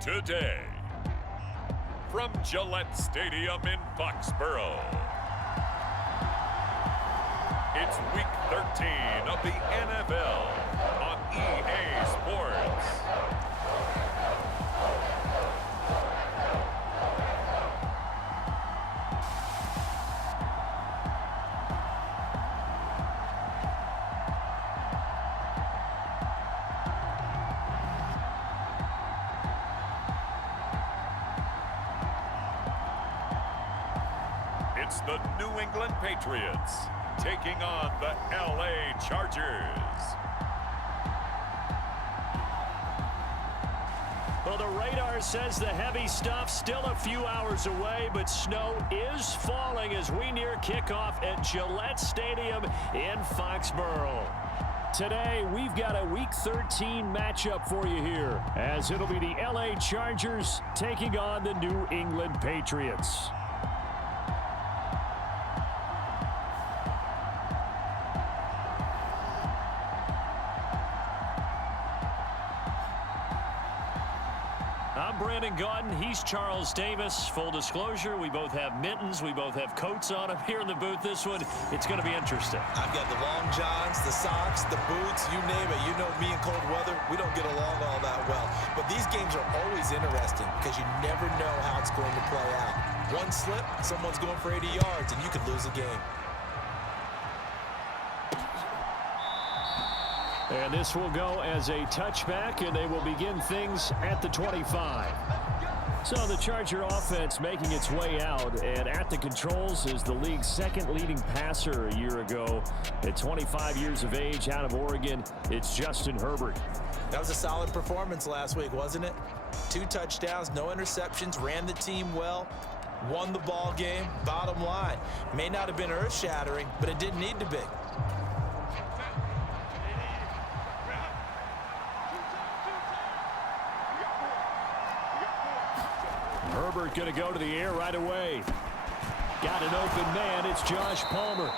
Today, from Gillette Stadium in Foxborough, it's Week 13 of the NFL on EA Sports. It's the New England Patriots taking on the LA Chargers. Well, the radar says the heavy stuff still a few hours away, but snow is falling as we near kickoff at Gillette Stadium in Foxborough. Today, we've got a Week 13 matchup for you here, as it'll be the LA Chargers taking on the New England Patriots. I'm Brandon Gaudin. He's Charles Davis. Full disclosure, we both have mittens. We both have coats on them here in the booth. This one, it's going to be interesting. I've got the long johns, the socks, the boots, you name it. You know me in cold weather, we don't get along all that well. But these games are always interesting because you never know how it's going to play out. One slip, someone's going for 80 yards, and you could lose a game. And this will go as a touchback, and they will begin things at the 25. So the Charger offense making its way out, and at the controls is the league's second leading passer a year ago. At 25 years of age, out of Oregon, it's Justin Herbert. That was a solid performance last week, wasn't it? 2 touchdowns, no interceptions, ran the team well, won the ball game. Bottom line, may not have been earth-shattering, but it didn't need to be. Herbert going to go to the air right away. Got an open man. It's Josh Palmer.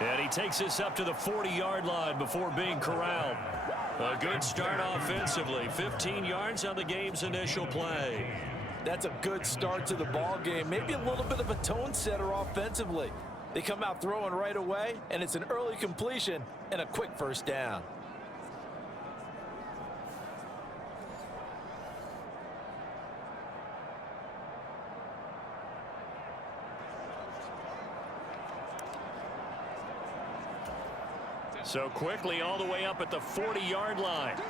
And he takes this up to the 40-yard line before being corralled. A good start offensively. 15 yards on the game's initial play. That's a good start to the ball game. Maybe a little bit of a tone setter offensively. They come out throwing right away, and it's an early completion and a quick first down. So quickly all the way up at the 40-yard line.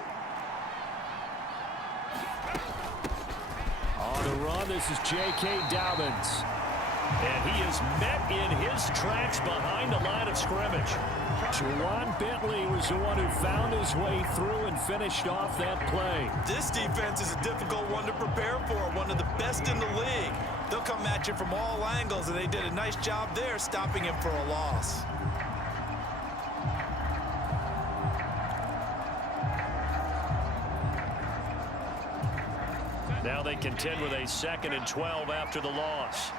On the run, this is J.K. Dobbins. And he is met in his tracks behind the line of scrimmage. Juwan Bentley was the one who found his way through and finished off that play. This defense is a difficult one to prepare for, one of the best in the league. They'll come at you from all angles, and they did a nice job there stopping him for a loss. Now they contend with a 2nd and 12 after the loss.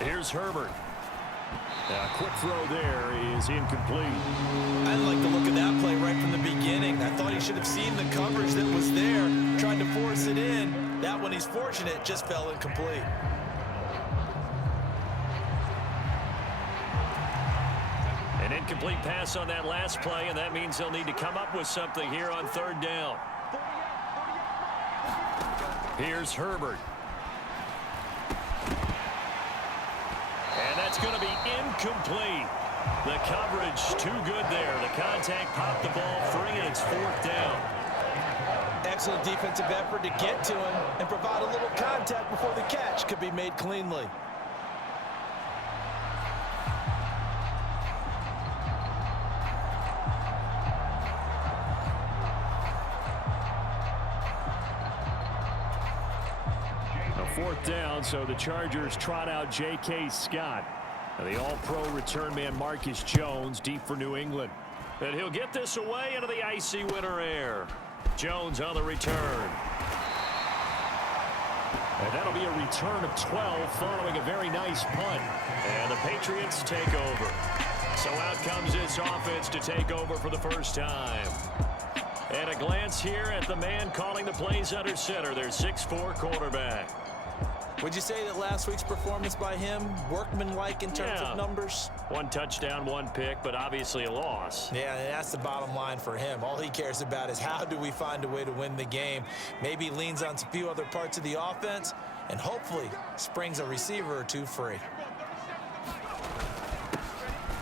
Here's Herbert. A quick throw there is incomplete. I like the look of that play right from the beginning. I thought he should have seen the coverage that was there, tried to force it in. That one, he's fortunate, just fell incomplete. An incomplete pass on that last play, and that means they'll need to come up with something here on 3rd down. Here's Herbert. And that's going to be incomplete. The coverage too good there. The contact popped the ball free, and it's 4th down. Excellent defensive effort to get to him and provide a little contact before the catch could be made cleanly. A 4th down, so the Chargers trot out J.K. Scott. And the all-pro return man Marcus Jones deep for New England. And he'll get this away into the icy winter air. Jones on the return. And that'll be a return of 12 following a very nice punt. And the Patriots take over. So out comes this offense to take over for the first time. And a glance here at the man calling the plays under center, their 6'4" quarterback. Would you say that last week's performance by him, workmanlike in terms of numbers? 1 touchdown, 1 pick, but obviously a loss. Yeah, and that's the bottom line for him. All he cares about is how do we find a way to win the game. Maybe leans on a few other parts of the offense and hopefully springs a receiver or two free.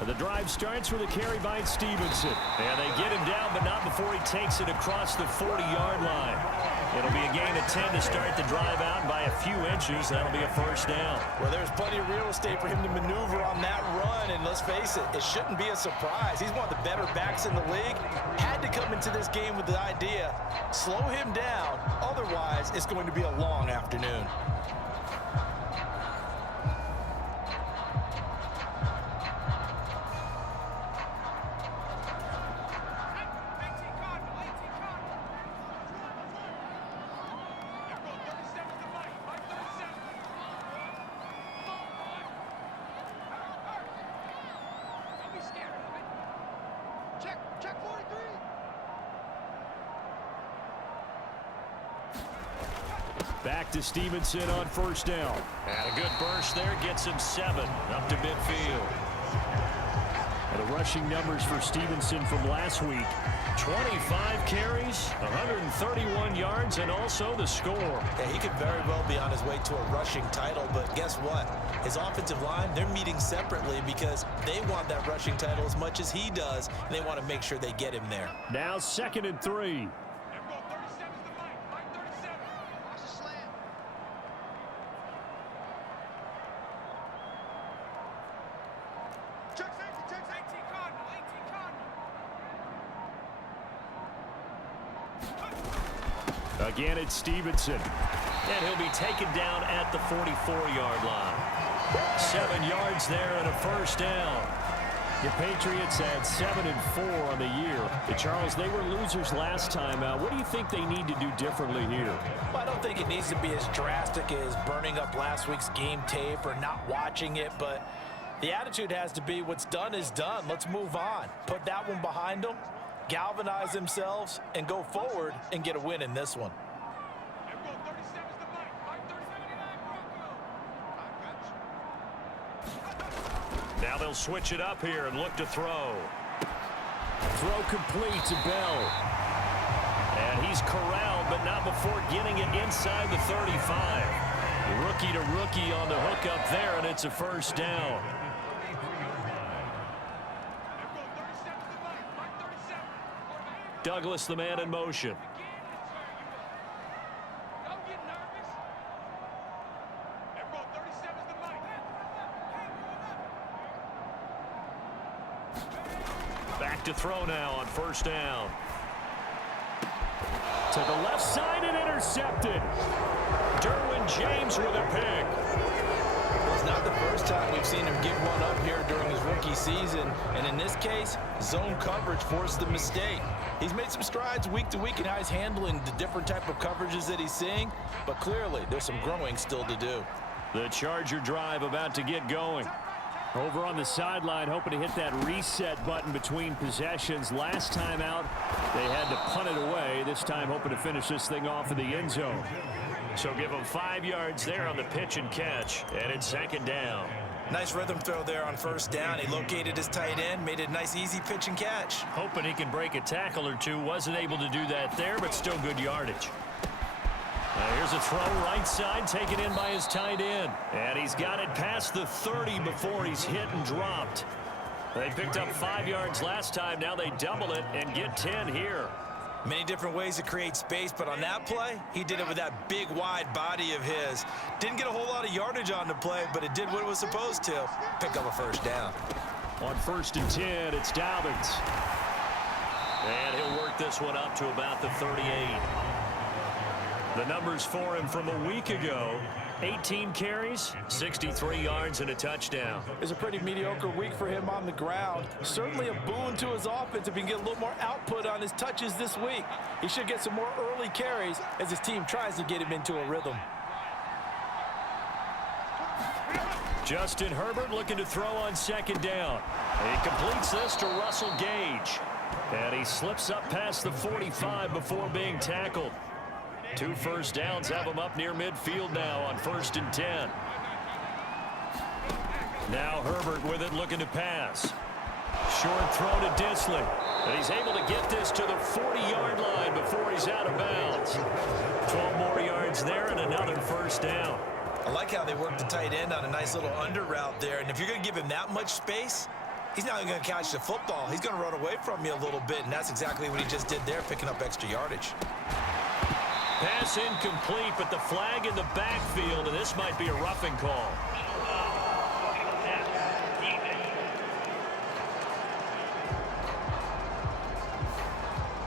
The drive starts with a carry by Stevenson. And they get him down, but not before he takes it across the 40-yard line. It'll be a gain of 10 to start the drive out. By a few inches, that'll be a first down. Well, there's plenty of real estate for him to maneuver on that run. And let's face it, it shouldn't be a surprise. He's one of the better backs in the league. Had to come into this game with the idea, slow him down. Otherwise, it's going to be a long afternoon. Back to Stevenson on first down. And a good burst there gets him 7 up to midfield. And the rushing numbers for Stevenson from last week. 25 carries, 131 yards, and also the score. Yeah, he could very well be on his way to a rushing title, but guess what? His offensive line, they're meeting separately because they want that rushing title as much as he does, and they want to make sure they get him there. Now 2nd and 3. Again, it's Stevenson. And he'll be taken down at the 44-yard line. 7 yards there and a first down. The Patriots had 7-4 on the year. Charles, they were losers last time out. What do you think they need to do differently here? Well, I don't think it needs to be as drastic as burning up last week's game tape or not watching it, but the attitude has to be what's done is done. Let's move on. Put that one behind them, galvanize themselves, and go forward and get a win in this one. Now they'll switch it up here and look to throw. Throw complete to Bell. And he's corralled, but not before getting it inside the 35. Rookie to rookie on the hook up there, and it's a first down. Douglas, the man in motion. Back to throw now on first down. To the left side and intercepted. Derwin James with a pick. Well, it's not the first time we've seen him give one up here during his rookie season. And in this case, zone coverage forced the mistake. He's made some strides week to week in how he's handling the different type of coverages that he's seeing. But clearly, there's some growing still to do. The Charger drive about to get going. Over on the sideline, hoping to hit that reset button between possessions. Last time out, they had to punt it away. This time, hoping to finish this thing off in the end zone. So give them 5 yards there on the pitch and catch. And it's 2nd down. Nice rhythm throw there on first down. He located his tight end, made it a nice, easy pitch and catch. Hoping he can break a tackle or two. Wasn't able to do that there, but still good yardage. Here's a throw right side, taken in by his tight end. And he's got it past the 30 before he's hit and dropped. They picked up 5 yards last time. Now they double it and get 10 here. Many different ways to create space, but on that play, he did it with that big, wide body of his. Didn't get a whole lot of yardage on the play, but it did what it was supposed to. Pick up a first down. On 1st and 10, it's Dobbins. And he'll work this one up to about the 38. The numbers for him from a week ago: 18 carries, 63 yards, and a touchdown. It's a pretty mediocre week for him on the ground. Certainly a boon to his offense if he can get a little more output on his touches this week. He should get some more early carries as his team tries to get him into a rhythm. Justin Herbert looking to throw on 2nd down. He completes this to Russell Gage. And he slips up past the 45 before being tackled. 2 first downs have him up near midfield now on 1st and 10. Now Herbert with it, looking to pass. Short throw to Disley. And he's able to get this to the 40-yard line before he's out of bounds. 12 more yards there and another first down. I like how they work the tight end on a nice little under route there. And if you're going to give him that much space, he's not going to catch the football. He's going to run away from you a little bit, and that's exactly what he just did there, picking up extra yardage. Pass incomplete, but the flag in the backfield, and this might be a roughing call.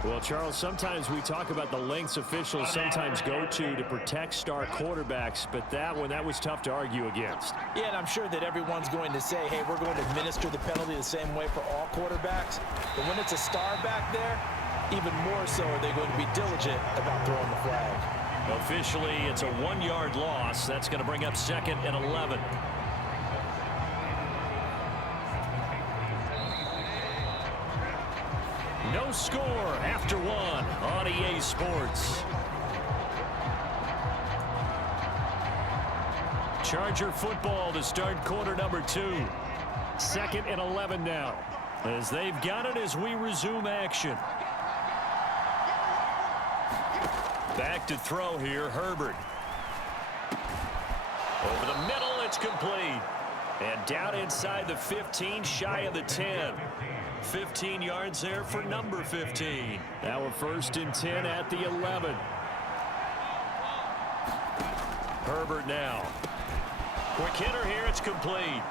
Well, Charles, sometimes we talk about the lengths officials sometimes go to protect star quarterbacks, but that one, that was tough to argue against. Yeah, and I'm sure that everyone's going to say, hey, we're going to administer the penalty the same way for all quarterbacks. But when it's a star back there, even more so are they going to be diligent about throwing the flag. Officially, it's a 1-yard loss. That's going to bring up 2nd and 11. No score after 1 on EA Sports. Charger football to start quarter number 2. 2nd and 11 now, as they've got it as we resume action. Back to throw here, Herbert. Over the middle, it's complete. And down inside the 15, shy of the 10. 15 yards there for number 15. Now a 1st and 10 at the 11. Herbert now. Quick hitter here, it's complete.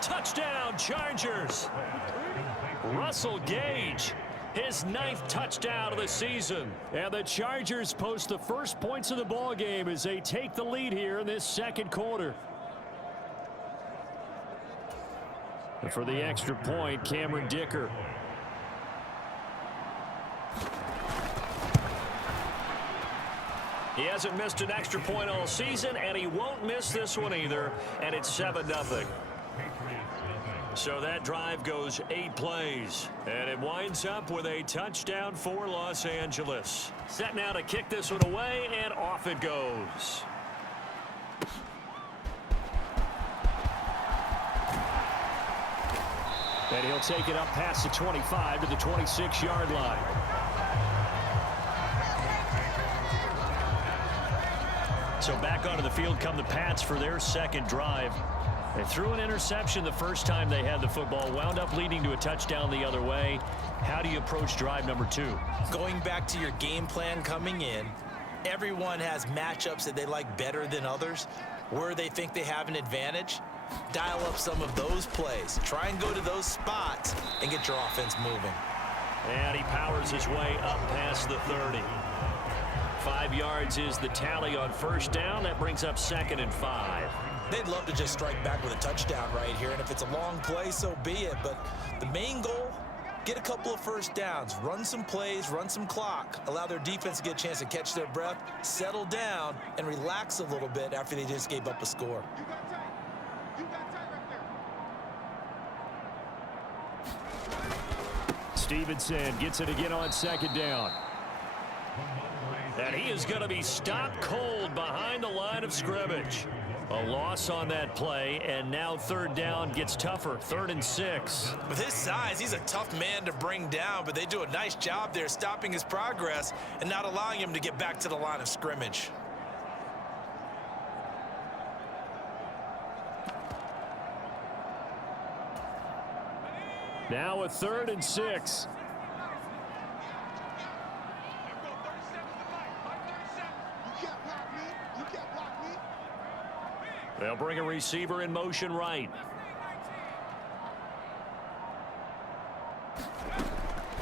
Touchdown, Chargers. Russell Gage, his 9th touchdown of the season. And the Chargers post the first points of the ball game as they take the lead here in this 2nd quarter. For the extra point, Cameron Dicker. He hasn't missed an extra point all season, and he won't miss this one either, and it's 7-0. So that drive goes 8 plays, and it winds up with a touchdown for Los Angeles. Set now to kick this one away, and off it goes. And he'll take it up past the 25 to the 26-yard line. So back onto the field come the Pats for their 2nd drive. They threw an interception the first time they had the football, wound up leading to a touchdown the other way. How do you approach drive number 2? Going back to your game plan coming in, everyone has matchups that they like better than others, where they think they have an advantage. Dial up some of those plays. Try and go to those spots and get your offense moving. And he powers his way up past the 30. 5 yards is the tally on 1st down. That brings up 2nd and 5. They'd love to just strike back with a touchdown right here, and if it's a long play, so be it. But the main goal, get a couple of first downs, run some plays, run some clock, allow their defense to get a chance to catch their breath, settle down, and relax a little bit after they just gave up a score. Stevenson gets it again on 2nd down. And he is going to be stopped cold behind the line of scrimmage. A loss on that play, and now 3rd down gets tougher. 3rd and 6. With his size, he's a tough man to bring down, but they do a nice job there stopping his progress and not allowing him to get back to the line of scrimmage. Now a 3rd and 6. They'll bring a receiver in motion right.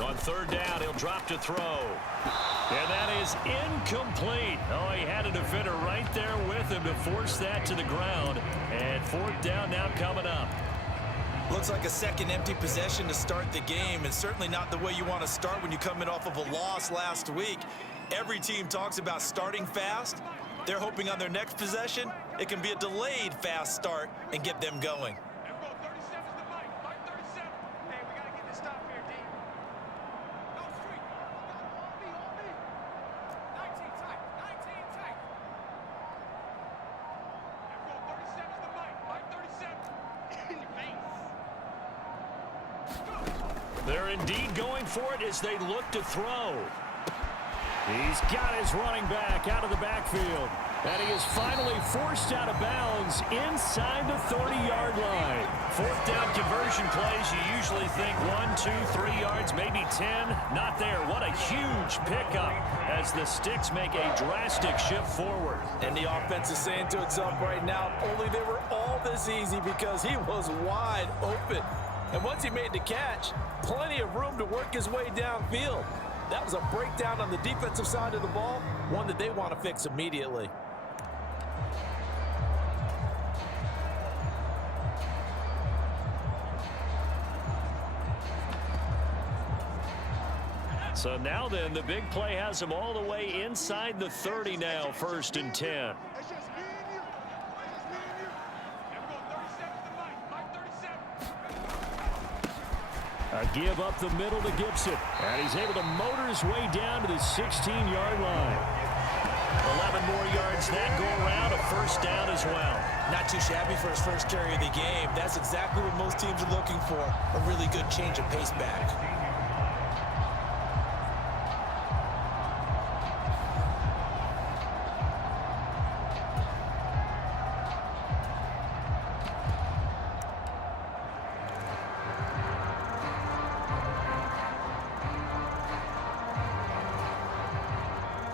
On 3rd down, he'll drop to throw. And that is incomplete. Oh, he had a defender right there with him to force that to the ground. And 4th down now coming up. Looks like a 2nd empty possession to start the game, and certainly not the way you want to start when you're coming off of a loss last week. Every team talks about starting fast. They're hoping on their next possession, it can be a delayed fast start and get them going. They're indeed going for it as they look to throw. He's got his running back out of the backfield. And he is finally forced out of bounds inside the 30-yard line. Fourth down conversion plays, you usually think 1, 2, 3 yards, maybe 10. Not there. What a huge pickup as the Sticks make a drastic shift forward. And the offense is saying to itself right now, only they were all this easy because he was wide open. And once he made the catch, plenty of room to work his way downfield. That was a breakdown on the defensive side of the ball, one that they want to fix immediately. So now then, the big play has him all the way inside the 30 now, 1st and 10. A give up the middle to Gibson. And he's able to motor his way down to the 16-yard line. 11 more yards that go around, a 1st down as well. Not too shabby for his first carry of the game. That's exactly what most teams are looking for, a really good change of pace back.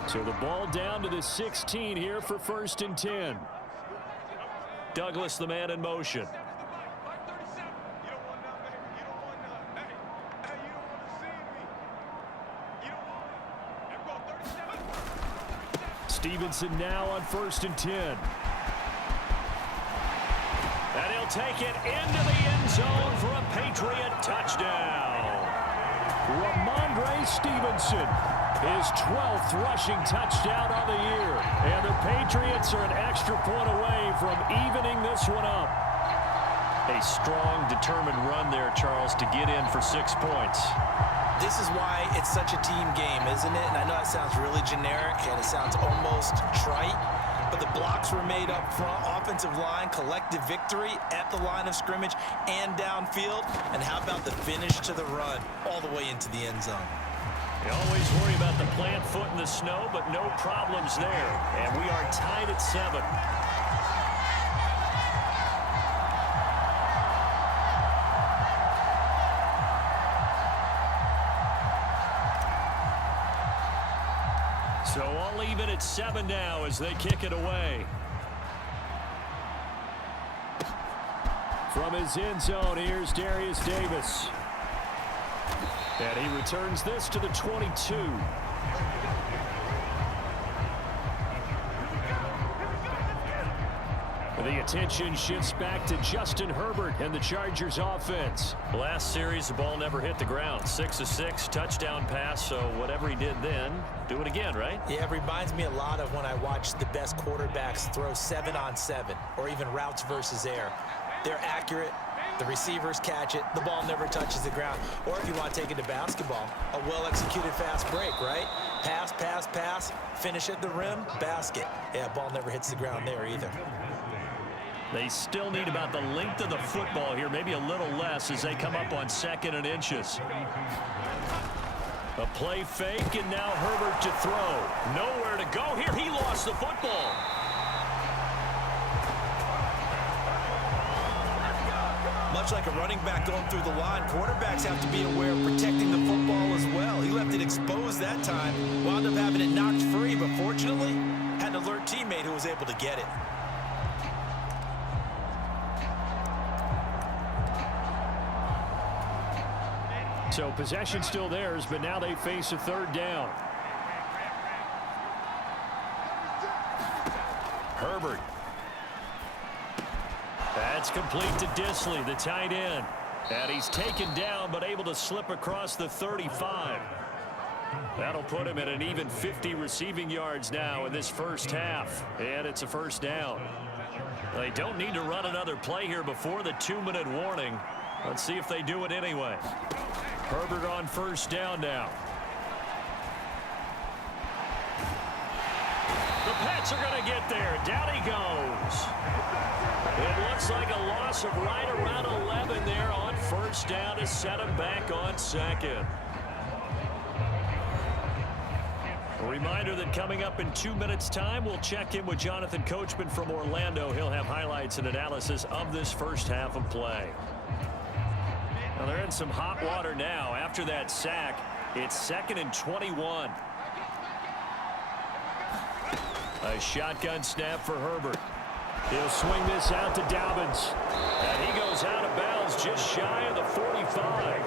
So the ball down to the 16 here for 1st and 10. Douglas, the man in motion. Stevenson now on 1st and 10. And he'll take it into the end zone for a Patriot touchdown. Ramondre Stevenson, his 12th rushing touchdown on the year. And the Patriots are an extra point away from evening this one up. A strong, determined run there, Charles, to get in for 6 points. This is why it's such a team game, isn't it? And I know that sounds really generic and it sounds almost trite, but the blocks were made up front, offensive line, collective victory at the line of scrimmage and downfield. And how about the finish to the run all the way into the end zone? You always worry about the plant foot in the snow, but no problems there. And we are tied at 7. So all even at 7 now as they kick it away. From his end zone, here's Darius Davis. And he returns this to the 22. The attention shifts back to Justin Herbert and the Chargers offense. Last series, the ball never hit the ground. 6 of 6, touchdown pass, so whatever he did then, do it again, right? Yeah, it reminds me a lot of when I watch the best quarterbacks throw 7-on-7 or even routes versus air. They're accurate. The receivers catch it. The ball never touches the ground. Or if you want to take it to basketball, a well-executed fast break, right? Pass, pass, pass, finish at the rim, basket. Yeah, ball never hits the ground there either. They still need about the length of the football here, maybe a little less as they come up on 2nd and inches. A play fake, and now Herbert to throw. Nowhere to go here. He lost the football. Much like a running back going through the line, quarterbacks have to be aware of protecting the football as well. He left it exposed that time, wound up having it knocked free, but fortunately, had an alert teammate who was able to get it. So possession still theirs, but now they face a 3rd down. Herbert. That's complete to Disley, the tight end. And he's taken down, but able to slip across the 35. That'll put him at an even 50 receiving yards now in this first half. And it's a 1st down. They don't need to run another play here before the 2-minute warning. Let's see if they do it anyway. Herbert on 1st down now. The pass Jets are going to get there. Down he goes. It looks like a loss of right around 11 there on first down to set him back on second. A reminder that coming up in 2 minutes' time, we'll check in with Jonathan Coachman from Orlando. He'll have highlights and analysis of this first half of play. Now they're in some hot water now. After that sack, it's 2nd and 21. A shotgun snap for Herbert. He'll swing this out to Dobbins. And he goes out of bounds just shy of the 45.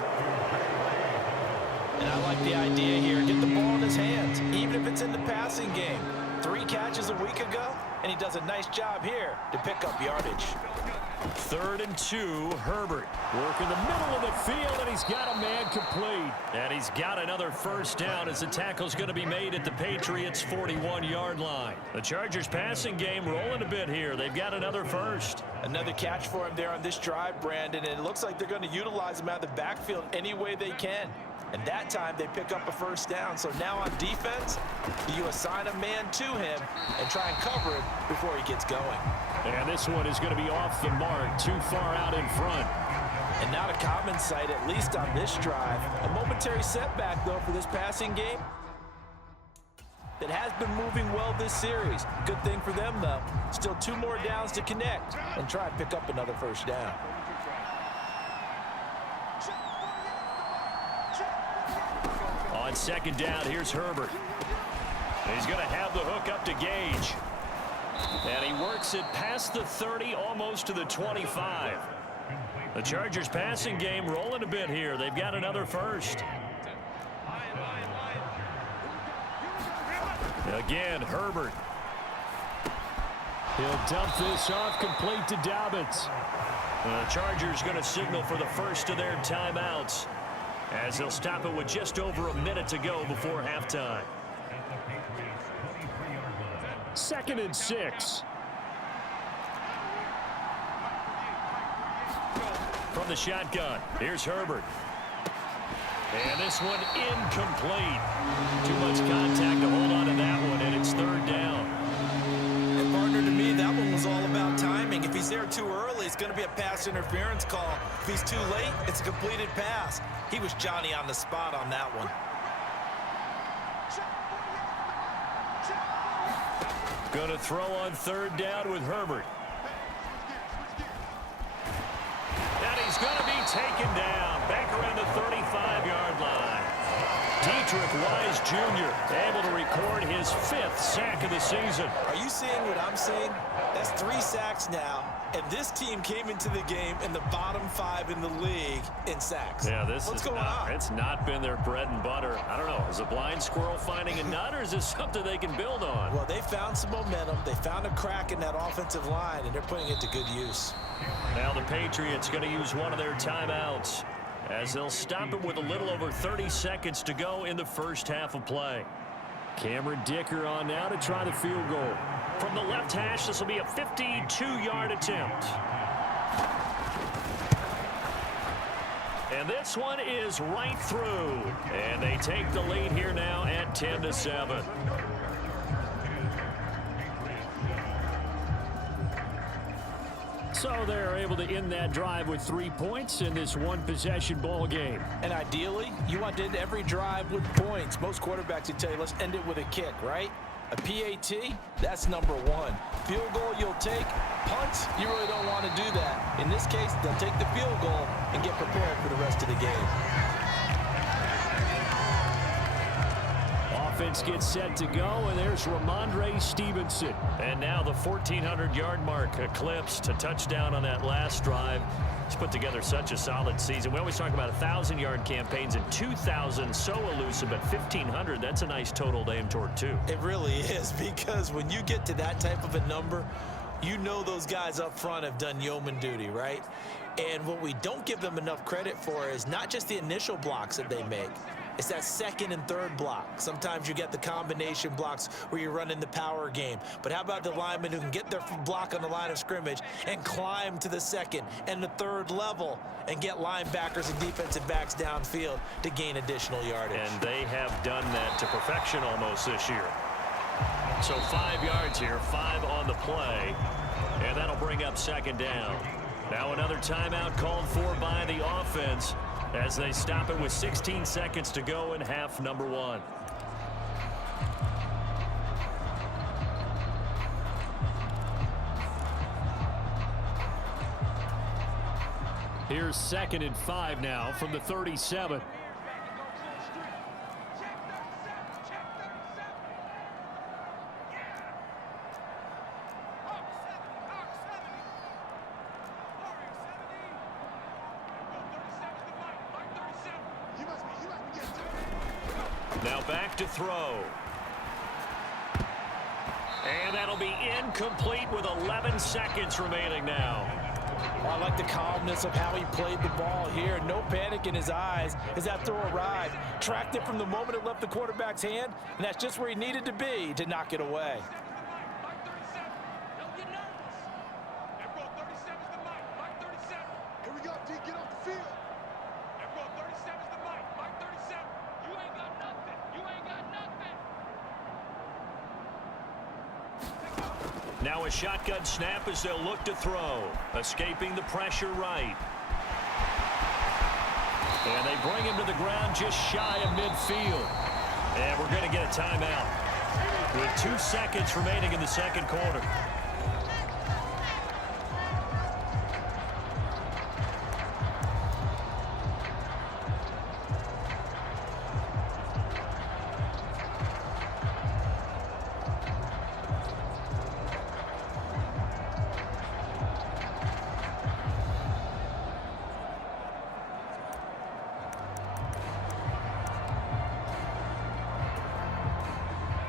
And I like the idea here. Get the ball in his hands, even if it's in the passing game. 3 catches a week ago, and he does a nice job here to pick up yardage. 3rd and 2, Herbert. Working the middle of the field, and he's got a man complete. And he's got another first down as the tackle's going to be made at the Patriots' 41-yard line. The Chargers passing game rolling a bit here. They've got another first. Another catch for him there on this drive, Brandon, and it looks like they're going to utilize him out of the backfield any way they can. And that time they pick up a first down. So now on defense, you assign a man to him and try and cover it before he gets going. And this one is going to be off the mark, too far out in front. And not a common sight, at least on this drive. A momentary setback, though, for this passing game that has been moving well this series. Good thing for them, though. Still 2 more downs to connect and try and pick up another first down. On 2nd down, here's Herbert. He's going to have the hook up to Gage. And he works it past the 30, almost to the 25. The Chargers passing game rolling a bit here. They've got another first. Again, Herbert. He'll dump this off complete to Dobbins. The Chargers going to signal for the first of their timeouts, as they'll stop it with just over a minute to go before halftime. 2nd and 6. From the shotgun, here's Herbert. And this one incomplete. Too much contact to hold on to that one, and it's 3rd down. And partner, to me, that one was all about timing. If he's there too early, it's going to be a pass interference call. If he's too late, it's a completed pass. He was Johnny on the spot on that one. Going to throw on 3rd down with Herbert. And he's going to be taken down back around the 35-yard line. Dietrich Wise Jr. able to record his 5th sack of the season. Are you seeing what I'm seeing? That's 3 sacks now, and this team came into the game in the bottom 5 in the league in sacks. Yeah, What's going on? It's not been their bread and butter. I don't know. Is a blind squirrel finding a nut, or is this something they can build on? Well, they found some momentum. They found a crack in that offensive line, and they're putting it to good use. Now the Patriots going to use one of their timeouts, as they'll stop it with a little over 30 seconds to go in the first half of play. Cameron Dicker on now to try the field goal. From the left hash, this will be a 52-yard attempt. And this one is right through. And they take the lead here now at 10-7. So they're able to end that drive with 3 points in this one-possession ball game. And ideally, you want to end every drive with points. Most quarterbacks would tell you, let's end it with a kick, right? A PAT, that's number 1. Field goal you'll take. Punts, you really don't want to do that. In this case, they'll take the field goal and get prepared for the rest of the game. Offense gets set to go, and there's Ramondre Stevenson. And now the 1,400-yard mark eclipsed. A touchdown on that last drive. He's put together such a solid season. We always talk about 1,000-yard campaigns, and 2,000 so elusive, but 1,500, that's a nice total to aim toward, too. It really is, because when you get to that type of a number, you know those guys up front have done yeoman duty, right? And what we don't give them enough credit for is not just the initial blocks that they make. It's that second and third block. Sometimes you get the combination blocks where you're running the power game. But how about the linemen who can get their block on the line of scrimmage and climb to the second and the third level and get linebackers and defensive backs downfield to gain additional yardage? And they have done that to perfection almost this year. So 5 yards here, 5 on the play, and that'll bring up second down. Now another timeout called for by the offense as they stop it with 16 seconds to go in half number 1. Here's 2nd and 5 now from the 37. Now back to throw. And that'll be incomplete with 11 seconds remaining now. I like the calmness of how he played the ball here. No panic in his eyes as that throw arrived. Tracked it from the moment it left the quarterback's hand, and that's just where he needed to be to knock it away. Now a shotgun snap as they'll look to throw. Escaping the pressure right. And they bring him to the ground just shy of midfield. And we're going to get a timeout with 2 seconds remaining in the second quarter.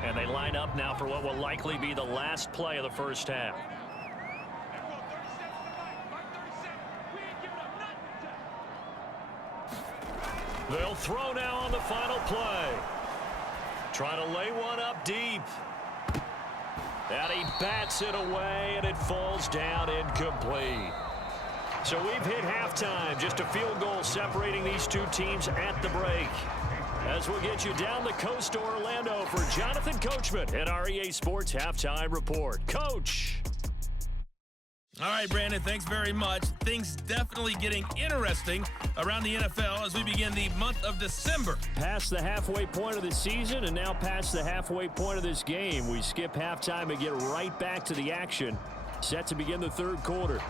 And they line up now for what will likely be the last play of the first half. They'll throw now on the final play. Trying to lay one up deep. And he bats it away, and it falls down incomplete. So we've hit halftime. Just a field goal separating these two teams at the break. As we'll get you down the coast to Orlando for Jonathan Coachman at our EA Sports Halftime Report. Coach. All right, Brandon, thanks very much. Things definitely getting interesting around the NFL as we begin the month of December. Past the halfway point of the season and now past the halfway point of this game. We skip halftime and get right back to the action. Set to begin the third quarter.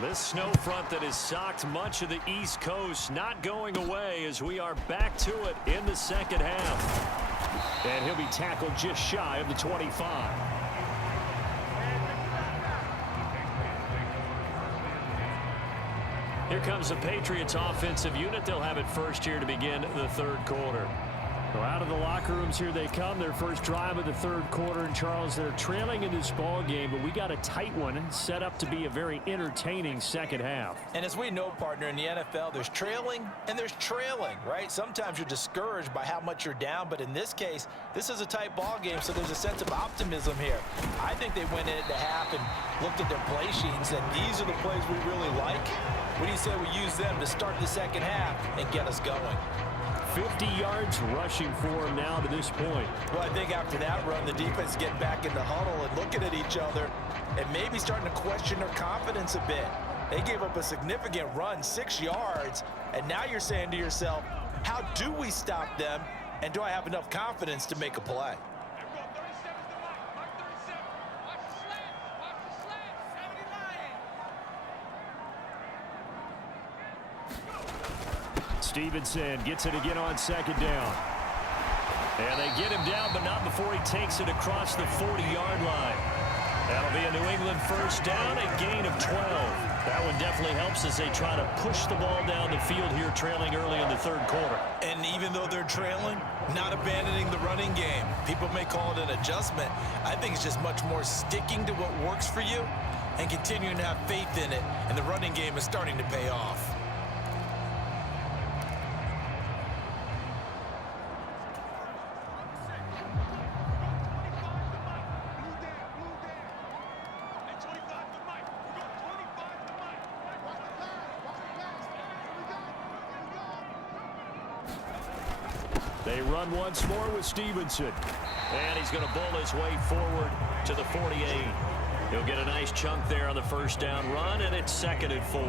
This snow front that has socked much of the East Coast not going away as we are back to it in the second half. And he'll be tackled just shy of the 25. Here comes the Patriots offensive unit. They'll have it first here to begin the third quarter. Well, out of the locker rooms here they come. Their first drive of the third quarter. And Charles, they're trailing in this ball game, but we got a tight one set up to be a very entertaining second half. And as we know, partner, in the NFL, there's trailing and there's trailing, right? Sometimes you're discouraged by how much you're down, but in this case, this is a tight ball game, so there's a sense of optimism here. I think they went in at the half and looked at their play sheet and said, these are the plays we really like. What do you say we use them to start the second half and get us going? 50 yards rushing for him now to this point. Well, I think after that run, the defense is getting back in the huddle and looking at each other and maybe starting to question their confidence a bit. They gave up a significant run, 6 yards, and now you're saying to yourself, how do we stop them, and do I have enough confidence to make a play? Stevenson gets it again on second down. And they get him down, but not before he takes it across the 40-yard line. That'll be a New England first down, a gain of 12. That one definitely helps as they try to push the ball down the field here, trailing early in the third quarter. And even though they're trailing, not abandoning the running game. People may call it an adjustment. I think it's just much more sticking to what works for you and continuing to have faith in it. And the running game is starting to pay off. They run once more with Stevenson. And he's going to bull his way forward to the 48. He'll get a nice chunk there on the first down run, and it's 2nd and 4.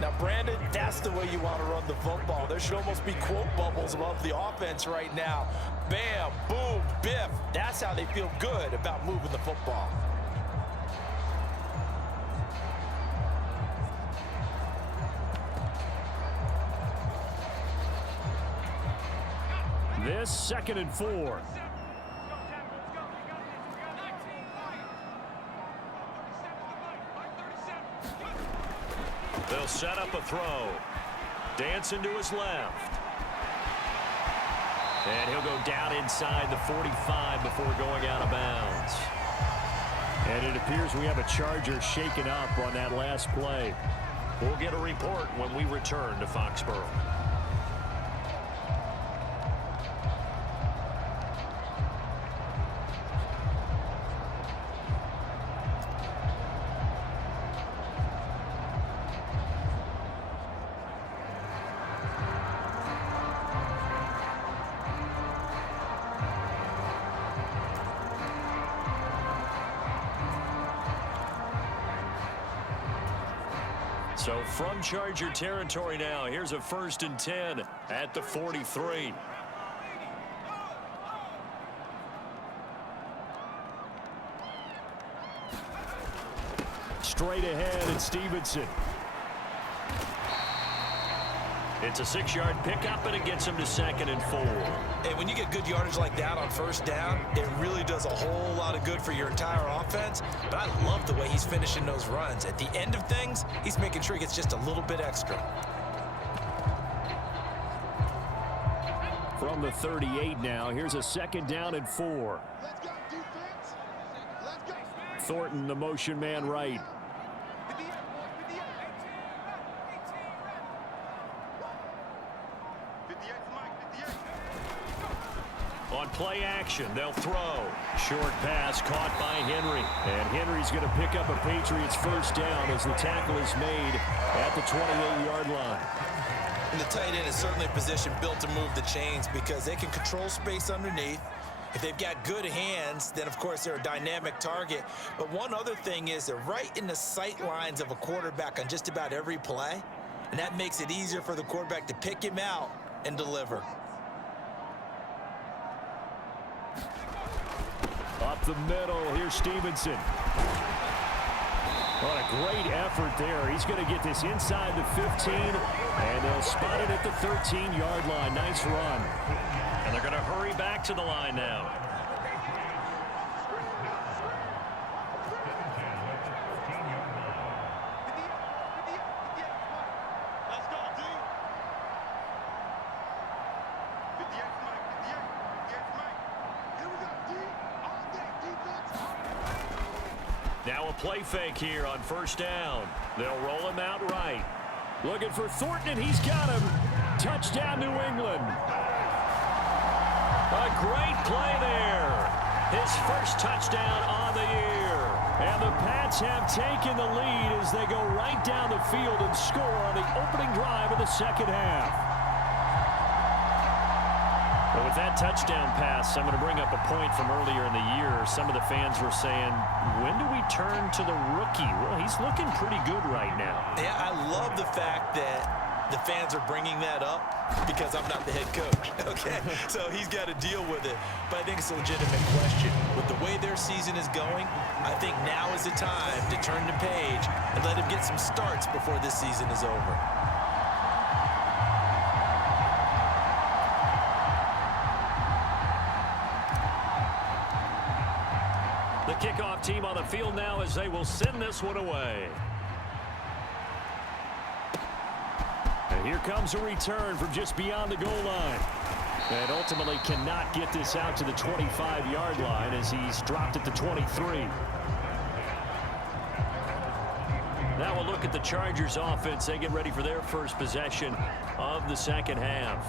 Now, Brandon, that's the way you want to run the football. There should almost be quote bubbles above the offense right now. Bam, boom, biff. That's how they feel good about moving the football. This 2nd and 4. They'll set up a throw. Dancing to his left. And he'll go down inside the 45 before going out of bounds. And it appears we have a Charger shaken up on that last play. We'll get a report when we return to Foxborough. So from Charger territory now, here's a 1st and 10 at the 43. Straight ahead, it's Stevenson. It's a 6-yard pickup, and it gets him to 2nd and 4. And when you get good yardage like that on first down, it really does a whole lot of good for your entire offense. But I love the way he's finishing those runs. At the end of things, he's making sure he gets just a little bit extra. From the 38 now, here's a 2nd down and 4. Let's go, defense. Let's go. Thornton, the motion man right. On play action, they'll throw. Short pass caught by Henry. And Henry's going to pick up a Patriots first down as the tackle is made at the 28-yard line. And the tight end is certainly a position built to move the chains because they can control space underneath. If they've got good hands, then, of course, they're a dynamic target. But one other thing is they're right in the sight lines of a quarterback on just about every play. And that makes it easier for the quarterback to pick him out and deliver. Up the middle, here's Stevenson. What a great effort there. He's going to get this inside the 15, and they'll spot it at the 13-yard line. Nice run. And they're going to hurry back to the line now. Now a play fake here on first down. They'll roll him out right. Looking for Thornton, and he's got him. Touchdown, New England. A great play there. His first touchdown on the year. And the Pats have taken the lead as they go right down the field and score on the opening drive of the second half. But with that touchdown pass, I'm going to bring up a point from earlier in the year. Some of the fans were saying, when do we turn to the rookie? Well, he's looking pretty good right now. Yeah, I love the fact that the fans are bringing that up because I'm not the head coach, okay? So he's got to deal with it. But I think it's a legitimate question. With the way their season is going, I think now is the time to turn the page and let him get some starts before this season is over. The kickoff team on the field now as they will send this one away. And here comes a return from just beyond the goal line. And ultimately cannot get this out to the 25-yard line as he's dropped at the 23. Now we'll look at the Chargers offense. They get ready for their first possession of the second half.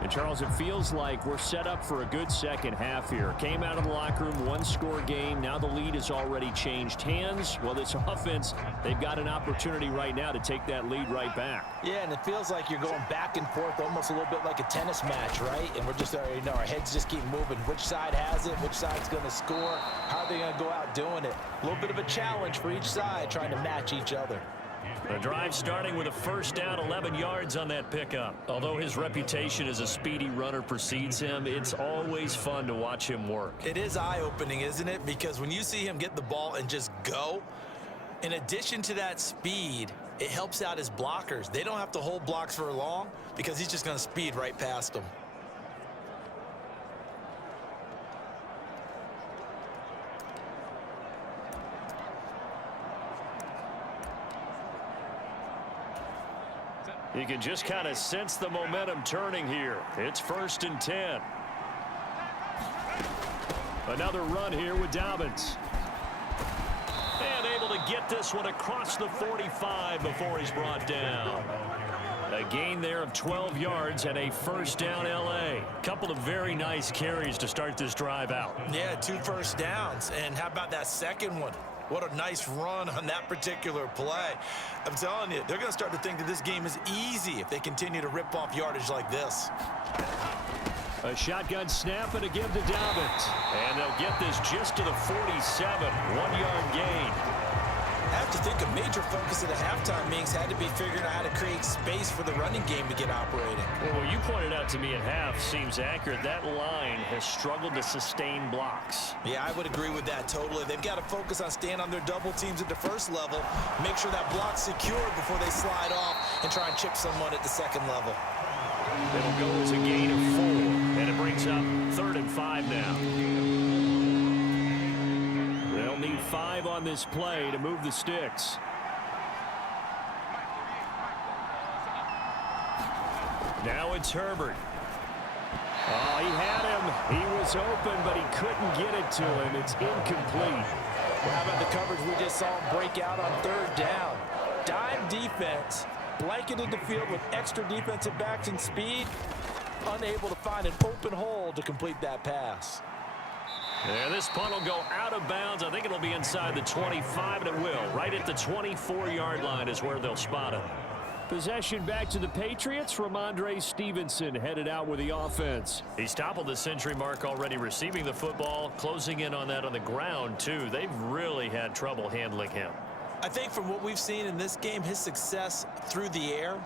And, Charles, it feels like we're set up for a good second half here. Came out of the locker room, one-score game. Now the lead has already changed hands. Well, this offense, they've got an opportunity right now to take that lead right back. Yeah, and it feels like you're going back and forth, almost a little bit like a tennis match, right? And we're just, our heads just keep moving. Which side has it? Which side's going to score? How are they going to go out doing it? A little bit of a challenge for each side, trying to match each other. The drive starting with a first down, 11 yards on that pickup. Although his reputation as a speedy runner precedes him, it's always fun to watch him work. It is eye-opening, isn't it? Because when you see him get the ball and just go, in addition to that speed, it helps out his blockers. They don't have to hold blocks for long because he's just going to speed right past them. You can just kind of sense the momentum turning here. It's 1st and 10. Another run here with Dobbins. And able to get this one across the 45 before he's brought down. A gain there of 12 yards and a first down L.A. Couple of very nice carries to start this drive out. Yeah, 2 first downs. And how about that second one? What a nice run on that particular play. I'm telling you, they're going to start to think that this game is easy if they continue to rip off yardage like this. A shotgun snap and a give to Dobbins. And they'll get this just to the 47. 1-yard gain. I have to think a major focus of the halftime meetings had to be figuring out how to create space for the running game to get operating. Well, what you pointed out to me at half seems accurate. That line has struggled to sustain blocks. Yeah, I would agree with that totally. They've got to focus on staying on their double teams at the first level, make sure that block's secured before they slide off and try and chip someone at the second level. It'll go as a gain of 4, and it brings up 3rd and 5 now. They'll need 5 on this play to move the sticks. Now it's Herbert. Oh, he had him. He was open, but he couldn't get it to him. It's incomplete. Well, how about the coverage we just saw him break out on 3rd down? Dime defense, blanketed the field with extra defensive backs and speed, unable to find an open hole to complete that pass. Yeah, this punt will go out of bounds. I think it'll be inside the 25, and it will. Right at the 24-yard line is where they'll spot it. Possession back to the Patriots. Ramondre Stevenson headed out with the offense. He's toppled the century mark already receiving the football, closing in on that on the ground, too. They've really had trouble handling him. I think from what we've seen in this game, his success through the air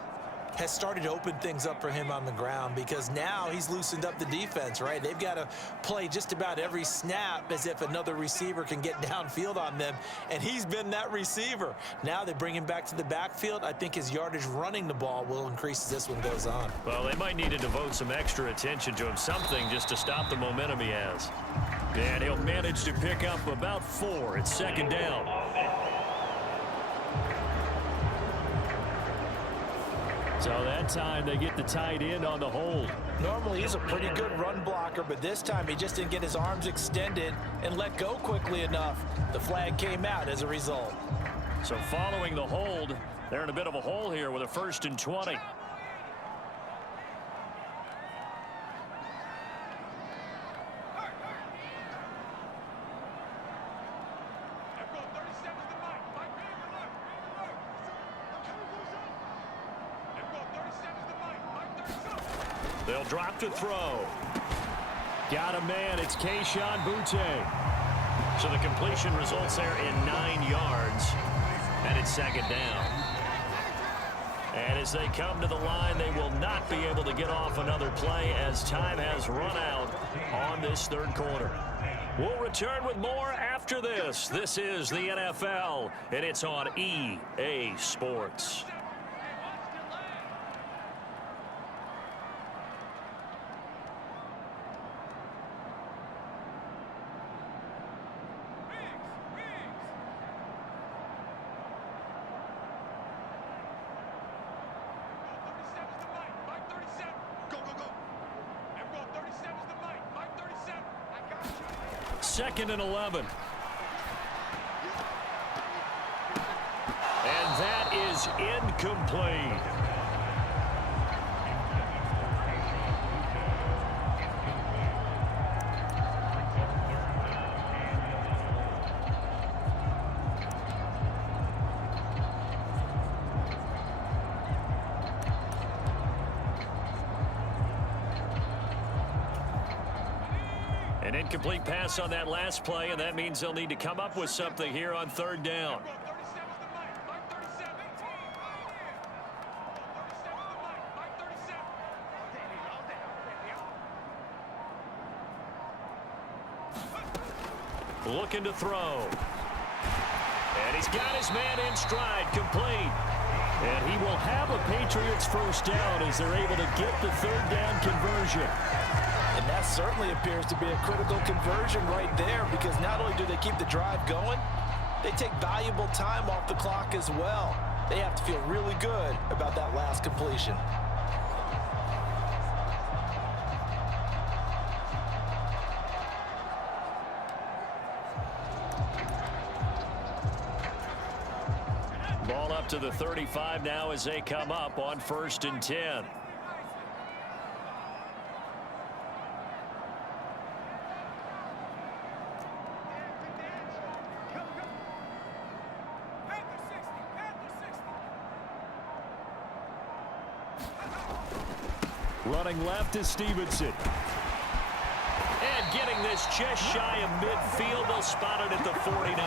has started to open things up for him on the ground because now he's loosened up the defense, right? They've got to play just about every snap as if another receiver can get downfield on them, and he's been that receiver. Now they bring him back to the backfield. I think his yardage running the ball will increase as this one goes on. Well, they might need to devote some extra attention to him, something just to stop the momentum he has. And he'll manage to pick up about 4. It's 2nd down. So that time they get the tight end on the hold. Normally he's a pretty good run blocker, but this time he just didn't get his arms extended and let go quickly enough. The flag came out as a result. So following the hold, they're in a bit of a hole here with a 1st and 20. They'll drop to throw. Got a man. It's Kayshon Boutte. So the completion results there in 9 yards. And it's 2nd down. And as they come to the line, they will not be able to get off another play as time has run out on this 3rd quarter. We'll return with more after this. This is the NFL, and it's on EA Sports. Second and 11. And that is incomplete. An incomplete pass on that last play, and that means they'll need to come up with something here on third down. Looking to throw. And he's got his man in stride, complete. And he will have a Patriots first down as they're able to get the third down conversion. And that certainly appears to be a critical conversion right there, because not only do they keep the drive going, they take valuable time off the clock as well. They have to feel really good about that last completion. Ball up to the 35 now as they come up on 1st and 10. Running left is Stevenson. And getting this just shy of midfield. They'll spot it at the 49.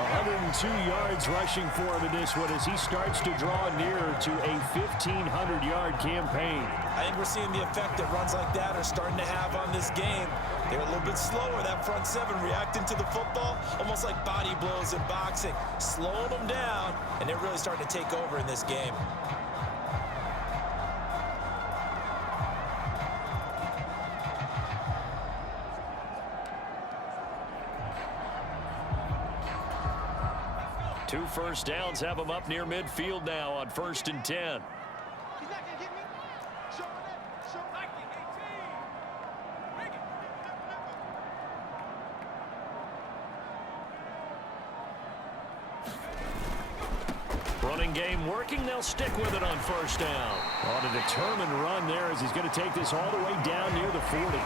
102 yards rushing for him in this one as he starts to draw nearer to a 1,500-yard campaign. I think we're seeing the effect that runs like that are starting to have on this game. They're a little bit slower, that front seven reacting to the football, almost like body blows in boxing, slowing them down, and they're really starting to take over in this game. Two first downs have them up near midfield now on 1st and 10. He's not gonna get me. Show him that. Show him like it. 18. Bring it. Running game working. They'll stick with it on 1st down. On a determined run there as he's going to take this all the way down near the 40.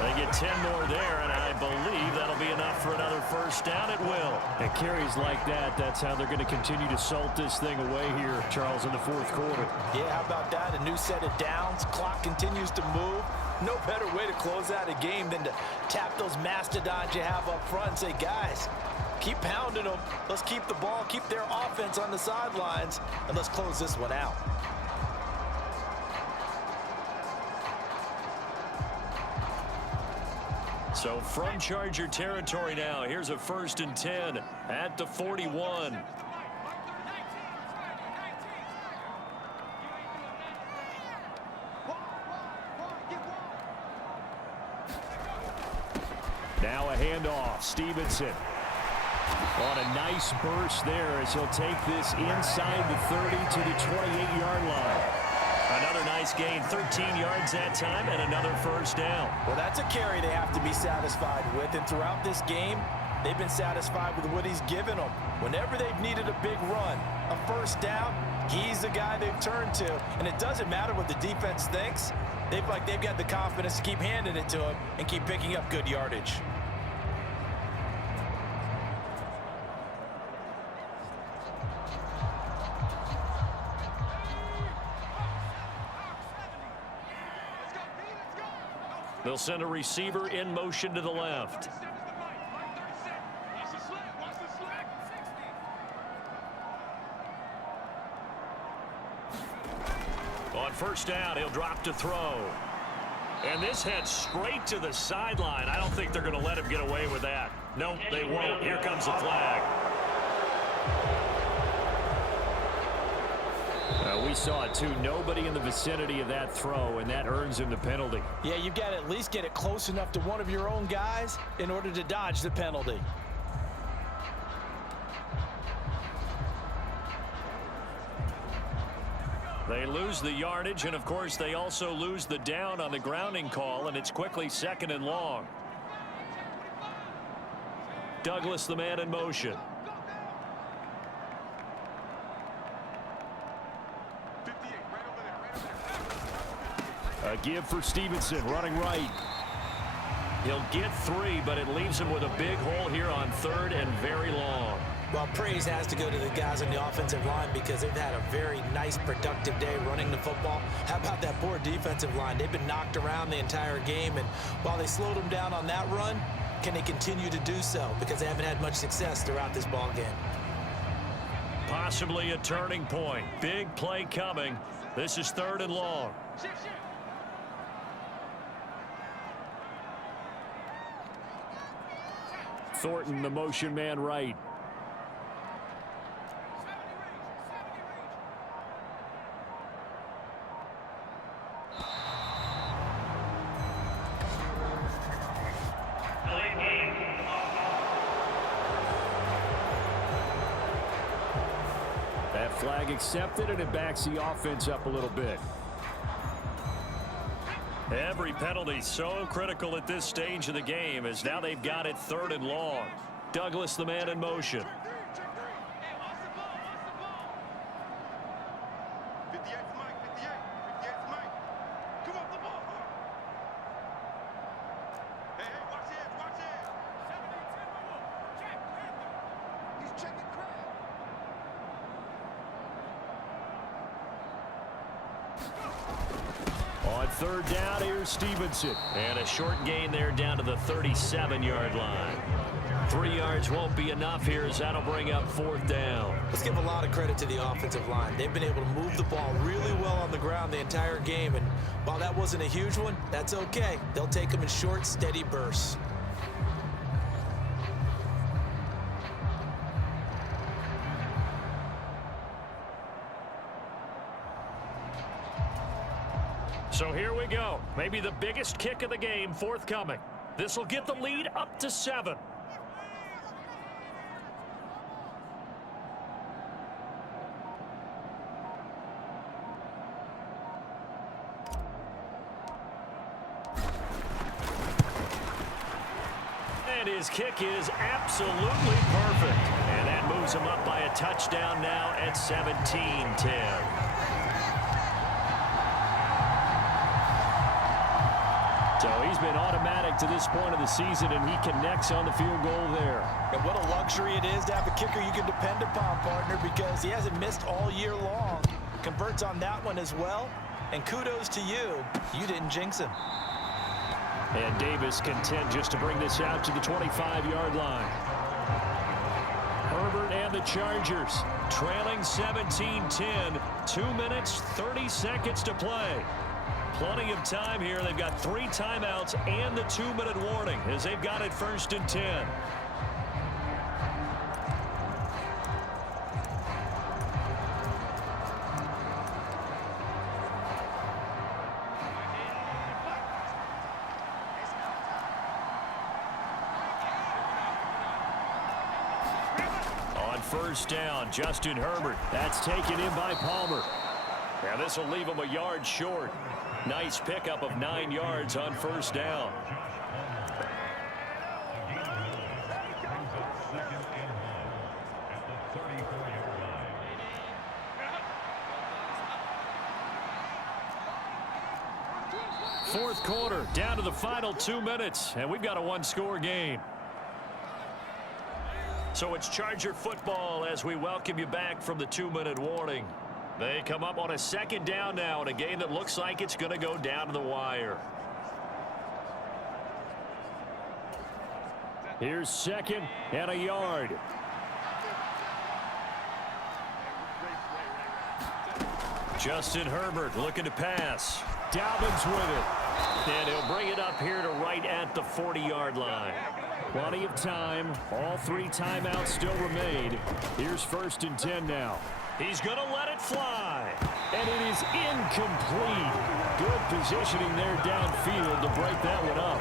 They get 10 more there, and I believe that'll be enough for another 1st down. It will. And carries like that, that's how they're going to continue to salt this thing away here, Charles, in the 4th quarter. Yeah, how about that? A new set of downs. Clock continues to move. No better way to close out a game than to tap those mastodons you have up front and say, guys, keep pounding them. Let's keep the ball, keep their offense on the sidelines, and let's close this one out. So from Charger territory now, here's a 1st and 10 at the 41. Now a handoff. Stevenson on a nice burst there as he'll take this inside the 30 to the 28-yard line. Another nice gain, 13 yards that time, and another 1st down. Well, that's a carry they have to be satisfied with, and throughout this game, they've been satisfied with what he's given them. Whenever they've needed a big run, a 1st down, he's the guy they've turned to, and it doesn't matter what the defense thinks. They've got the confidence to keep handing it to him and keep picking up good yardage. They'll send a receiver in motion to the left. On 1st down, he'll drop to throw. And this heads straight to the sideline. I don't think they're going to let him get away with that. No, they won't. Here comes the flag. We saw it, too. Nobody in the vicinity of that throw, and that earns him the penalty. Yeah, you've got to at least get it close enough to one of your own guys in order to dodge the penalty. They lose the yardage, and, of course, they also lose the down on the grounding call, and it's quickly 2nd and long. Douglas, the man in motion. A give for Stevenson, running right. He'll get 3, but it leaves him with a big hole here on 3rd and very long. Well, praise has to go to the guys on the offensive line because they've had a very nice, productive day running the football. How about that poor defensive line? They've been knocked around the entire game, and while they slowed them down on that run, can they continue to do so? Because they haven't had much success throughout this ball game. Possibly a turning point. Big play coming. This is 3rd and long. Thornton, the motion man right. That flag accepted, and it backs the offense up a little bit. Every penalty so critical at this stage of the game, as now they've got it 3rd and long. Douglas, the man in motion. On 3rd down, here's Stevenson. And a short gain there down to the 37-yard line. 3 yards won't be enough here, as that'll bring up 4th down. Let's give a lot of credit to the offensive line. They've been able to move the ball really well on the ground the entire game, and while that wasn't a huge one, that's okay. They'll take them in short, steady bursts. So here we go. Maybe the biggest kick of the game forthcoming. This will get the lead up to 7. And his kick is absolutely perfect. And that moves him up by a touchdown now at 17-10. So he's been automatic to this point of the season, and he connects on the field goal there. And what a luxury it is to have a kicker you can depend upon, partner, because he hasn't missed all year long. Converts on that one as well. And kudos to you. You didn't jinx him. And Davis content just to bring this out to the 25-yard line. Herbert and the Chargers trailing 17-10. 2 minutes, 30 seconds to play. Plenty of time here. They've got 3 timeouts and the 2-minute warning as they've got it 1st and 10. On 1st down, Justin Herbert. That's taken in by Palmer. Now this will leave him a yard short. Nice pickup of 9 yards on 1st down. Fourth quarter, down to the final 2 minutes, and we've got a 1-score game. So it's Charger football as we welcome you back from the 2-minute warning. They come up on a 2nd down now in a game that looks like it's going to go down to the wire. Here's 2nd and a yard. Justin Herbert looking to pass. Dobbins with it. And he'll bring it up here to right at the 40-yard line. Plenty of time. All 3 timeouts still remain. Here's 1st and 10 now. He's going to let it fly. And it is incomplete. Good positioning there downfield to break that one up.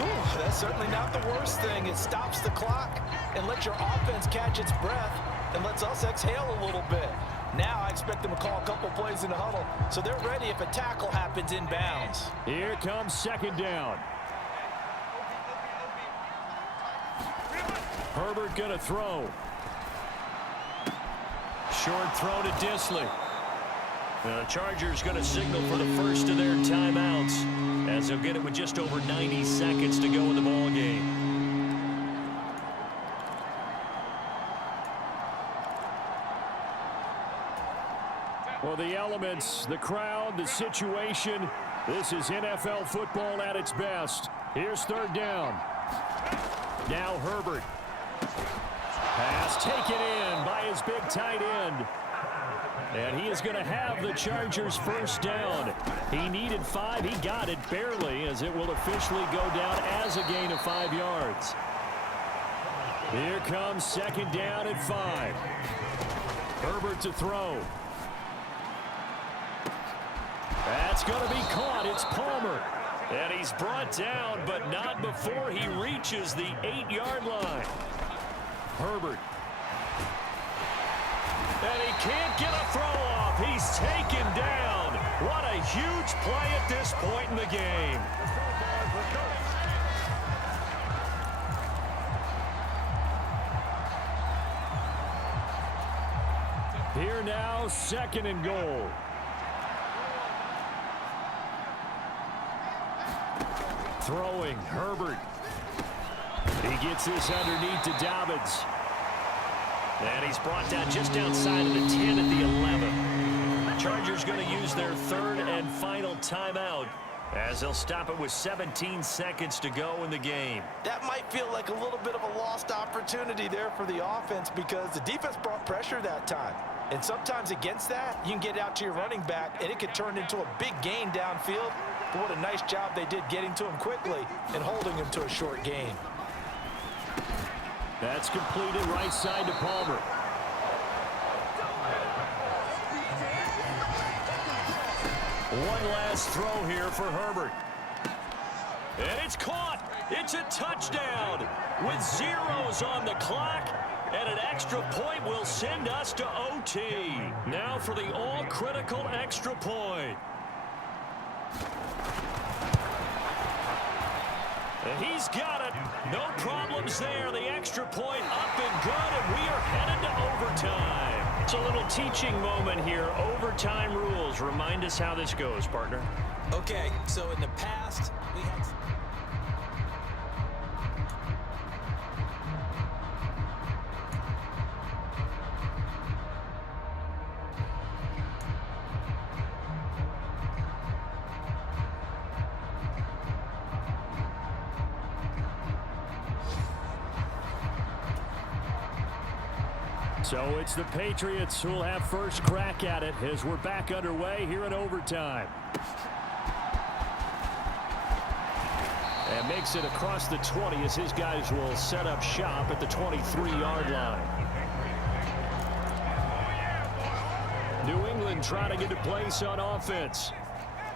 Ooh, that's certainly not the worst thing. It stops the clock and lets your offense catch its breath and lets us exhale a little bit. Now I expect them to call a couple plays in the huddle, so they're ready if a tackle happens inbounds. Here comes 2nd down. Herbert going to throw. Short throw to Disley. The Chargers going to signal for the first of their timeouts as they'll get it with just over 90 seconds to go in the ball game. Well, the elements, the crowd, the situation, this is NFL football at its best. Here's third down. Now Herbert. Pass taken in by his big tight end. And he is going to have the Chargers first down. He needed 5. He got it barely, as it will officially go down as a gain of 5 yards. Here comes second down at 5. Herbert to throw. That's going to be caught. It's Palmer. And he's brought down, but not before he reaches the 8-yard line. Herbert. And he can't get a throw off. He's taken down. What a huge play at this point in the game. Here now, second and goal. Throwing, Herbert. He gets this underneath to Dobbins. And he's brought down just outside of the 10 at the 11. Chargers going to use their third and final timeout, as they'll stop it with 17 seconds to go in the game. That might feel like a little bit of a lost opportunity there for the offense, because the defense brought pressure that time. And sometimes against that, you can get out to your running back, and it could turn into a big gain downfield. But what a nice job they did getting to him quickly and holding him to a short gain. That's completed right side to Palmer. One last throw here for Herbert. And it's caught. It's a touchdown with zeros on the clock. And an extra point will send us to OT. Now for the all-critical extra point. And he's got it. No problems there. The extra point up and good, and we are headed to overtime. It's a little teaching moment here. Overtime rules. Remind us how this goes, partner. Okay, so in the past, we had... So it's the Patriots who will have first crack at it as we're back underway here in overtime. And makes it across the 20 as his guys will set up shop at the 23-yard line. New England trying to get a place on offense.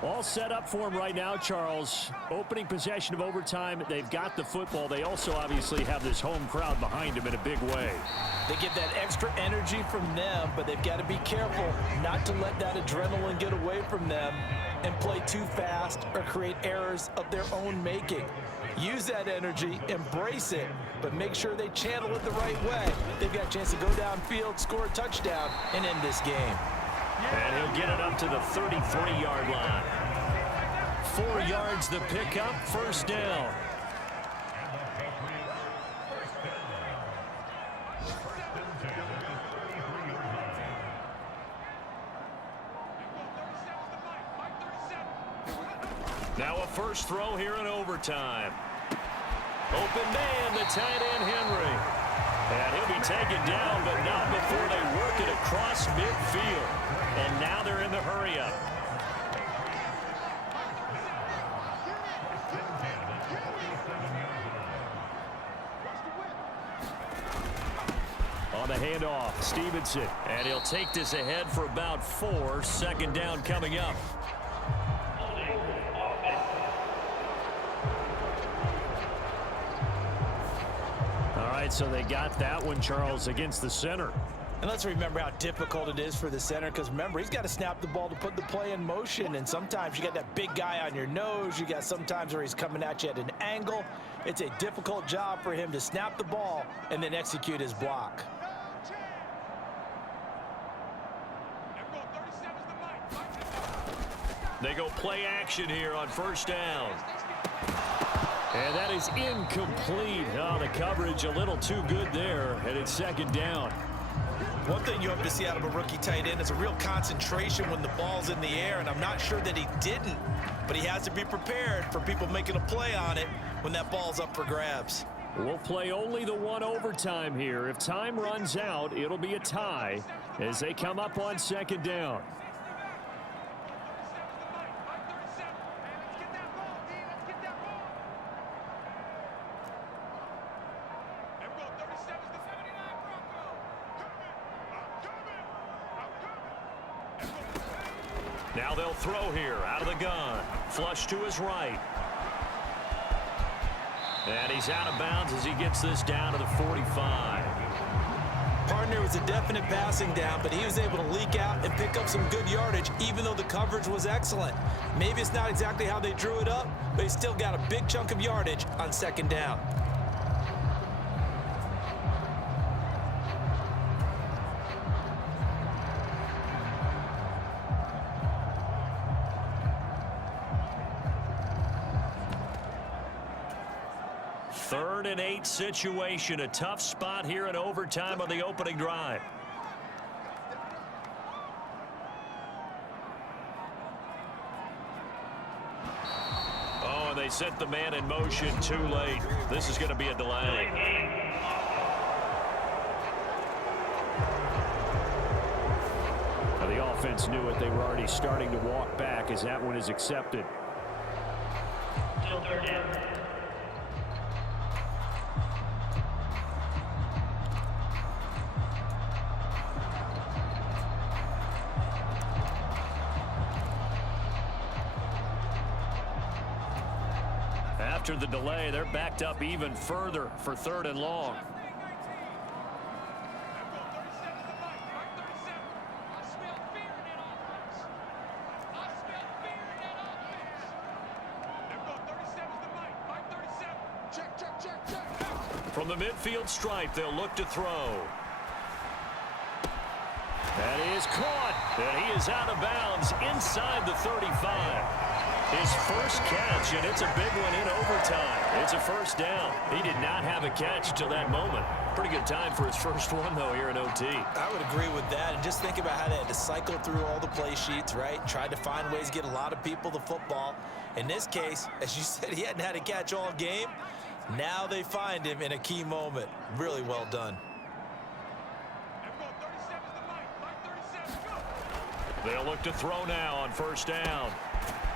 All set up for him right now, Charles. Opening possession of overtime. They've got the football. They also obviously have this home crowd behind them in a big way. They get that extra energy from them, but they've got to be careful not to let that adrenaline get away from them and play too fast or create errors of their own making. Use that energy, embrace it, but make sure they channel it the right way. They've got a chance to go downfield, score a touchdown, and end this game. And he'll get it up to the 33-yard line. 4 yards the pickup, first down. Now a first throw here in overtime. Open man, the tight end Henry. And he'll be taken down, but not before they work it across midfield. And now they're in the hurry-up. On the handoff, Stevenson. And he'll take this ahead for about 4. Second down coming up. All right, so they got that one, Charles, against the center. And let's remember how difficult it is for the center, because remember, he's got to snap the ball to put the play in motion, and sometimes you got that big guy on your nose. You got sometimes where he's coming at you at an angle. It's a difficult job for him to snap the ball and then execute his block. They go play action here on first down. And that is incomplete. Oh, the coverage a little too good there, and it's second down. One thing you hope to see out of a rookie tight end is a real concentration when the ball's in the air, and I'm not sure that he didn't, but he has to be prepared for people making a play on it when that ball's up for grabs. We'll play only the one overtime here. If time runs out, it'll be a tie as they come up on second down. Now they'll throw here out of the gun. Flush to his right. And he's out of bounds as he gets this down to the 45. Partner was a definite passing down, but he was able to leak out and pick up some good yardage, even though the coverage was excellent. Maybe it's not exactly how they drew it up, but he still got a big chunk of yardage on second down. Third and 8 situation. A tough spot here in overtime on the opening drive. Oh, and they sent the man in motion too late. This is going to be a delay. Now, the offense knew it. They were already starting to walk back as that one is accepted. Still third down. After the delay, they're backed up even further for third and long. From the midfield stripe, they'll look to throw. And he is caught, and he is out of bounds inside the 35. His first catch, and it's a big one in overtime. It's a first down. He did not have a catch till that moment. Pretty good time for his first one, though, here in OT. I would agree with that. And just think about how they had to cycle through all the play sheets, right? Tried to find ways to get a lot of people the football. In this case, as you said, he hadn't had a catch all game. Now they find him in a key moment. Really well done. They'll look to throw now on first down.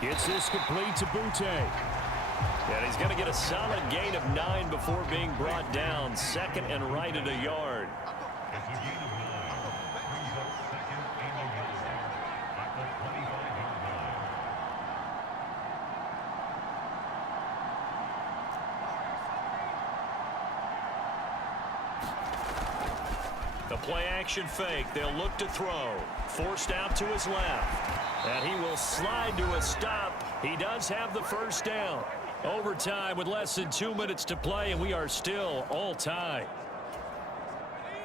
Gets this complete to Butte. And he's going to get a solid gain of 9 before being brought down. Second and right at a yard. The play action fake. They'll look to throw. Forced out to his left. And he will slide to a stop. He does have the first down. Overtime with less than 2 minutes to play, and we are still all tied.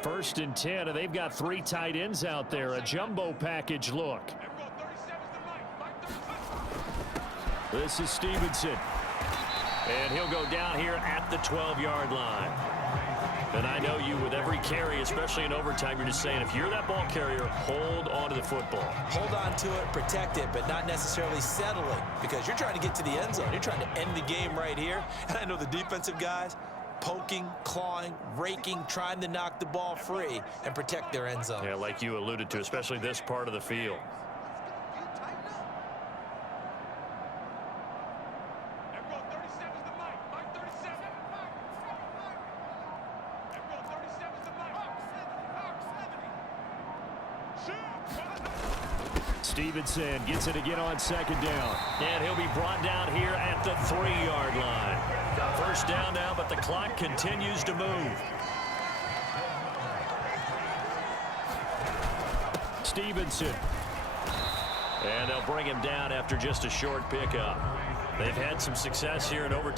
First and 10, and they've got 3 tight ends out there. A jumbo package look. This is Stevenson. And he'll go down here at the 12-yard line. And I know you, with every carry, especially in overtime, you're just saying, if you're that ball carrier, hold on to the football. Hold on to it, protect it, but not necessarily settling, because you're trying to get to the end zone. You're trying to end the game right here. And I know the defensive guys, poking, clawing, raking, trying to knock the ball free and protect their end zone. Yeah, like you alluded to, especially this part of the field. Stevenson gets it again on second down. And he'll be brought down here at the 3-yard line. First down now, but the clock continues to move. Stevenson. And they'll bring him down after just a short pickup. They've had some success here in overtime.